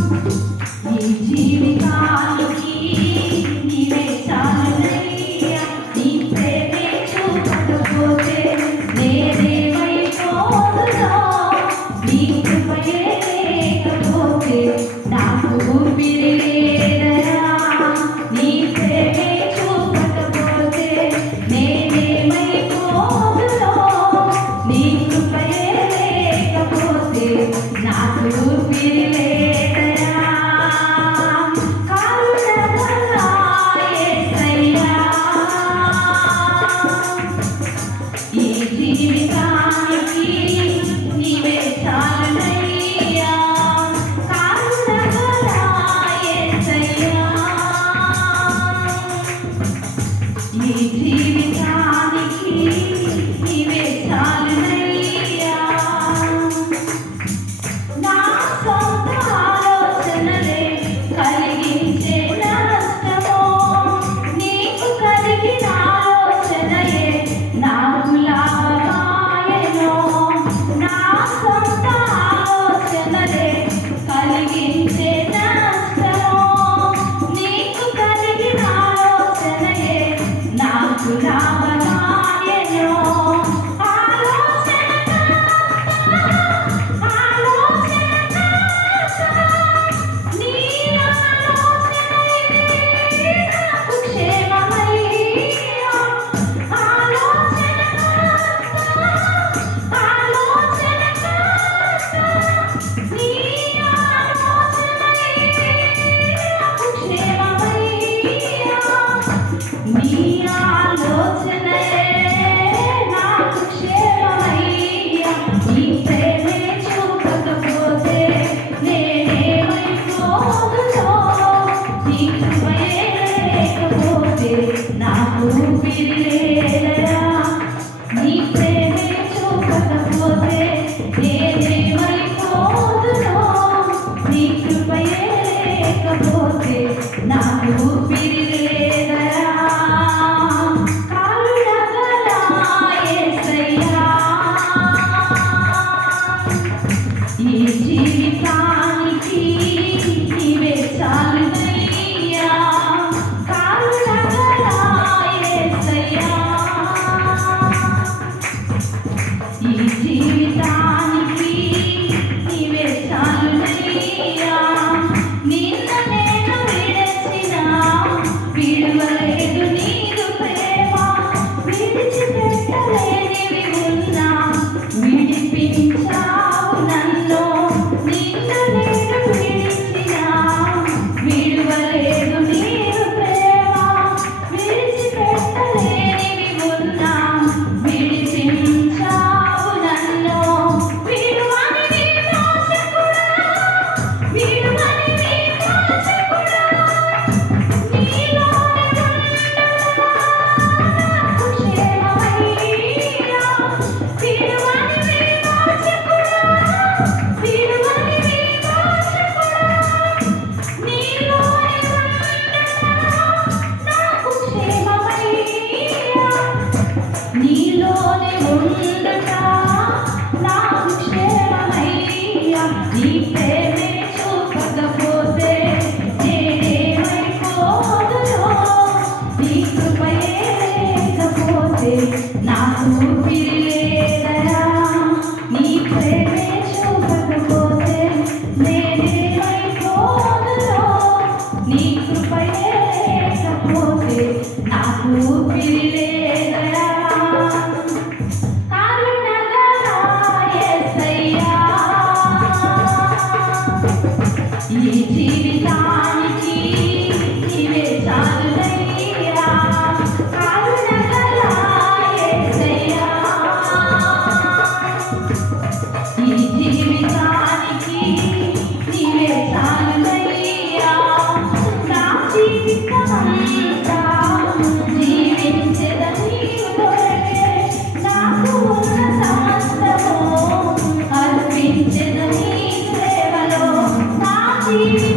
ఈ జీవితానికి నీవే చాలునయ్యా, నీ ప్రేమే చూపకపోతే నేనేమైపోదునో, నీ కృపయే లేకపోతే నాకు ఊపిరి లేదయా. నీ ప్రేమే చూపకపోతే నేనేమైపోదునో, నీ కృపయే లేకపోతే నాకు ఊపిరి లేదయా. కరుణగల యేసయ్యా, ఈ జీవితానికి నీవే చాలునయ్యా. కరుణగల యేసయ్యా, ఈ జీవితానికి నీవే చాలునయ్యా. నా సొంత ఆలోచనలే కలిగించే నష్టమో, నీకు కలిగిన ఆలోచనయే నాకు లాభమాయెనో. నా సొంత ఆలోచనలే కలిగించే నష్టమో, నీకు కలిగిన ఆలోచనయే నాకు లాభమాయెనో. నాకు ఊపిరి లేదయా, నీ ప్రేమే చూపకపోతే నేనేమైపోదునో, నీ కృపయే లేకపోతే నాకు ఊపిరి లేదయా. కరుణగల యేసయ్యా, ఈ జీవితానికి నీవే చాలునయ్యా. కరుణగల యేసయ్యా, ఈ జీవితానికి నీవే చాలునయ్యా. నిన్ను నేను విడచినా విడువలేదు నీదు ప్రేమ, విడిచిపెట్టలేనివి ఉన్నా విడిపించావు నన్ను. నిన్ను నేను విడిచినా విడువలేదు నీదు ప్రేమ, విడిచిపెట్టలేనివి ఉన్నా విడిపించావు నన్ను. విడువని నీ మోసకుడా, విడువని నీ మోసకుడా, నీలోనే నాకు క్షేమమయ్యా. విడువని నీ మోసకుడా, విడువని నీ మోసకుడా, నీలోనే నాకు క్షేమమయ్యా. నీలోనే ఉండుట నాకు క్షేమమయ్యా. నీ ప్రేమే చూపకపోతే నేనేమైపోదునో, నీ కృపయే లేకపోతే నాకు ఊపిరి లేదయా. నీ ప్రేమే చూపకపోతే నేనేమైపోదునో, నీ కృపయే లేకపోతే నాకు ఊపిరి లేదయా. కరుణగల యేసయ్యా, ఈ జీవితానికి నీవే చాలునయ్యా. కరుణగల యేసయ్యా, ఈ జీవితానికి నీవే చాలునయ్యా. నా జీవితమంతా జీవించెద నీ కొరకే, నాకు ఉన్న సమస్తము అర్పించెద నీ సేవలో. నా జీవితం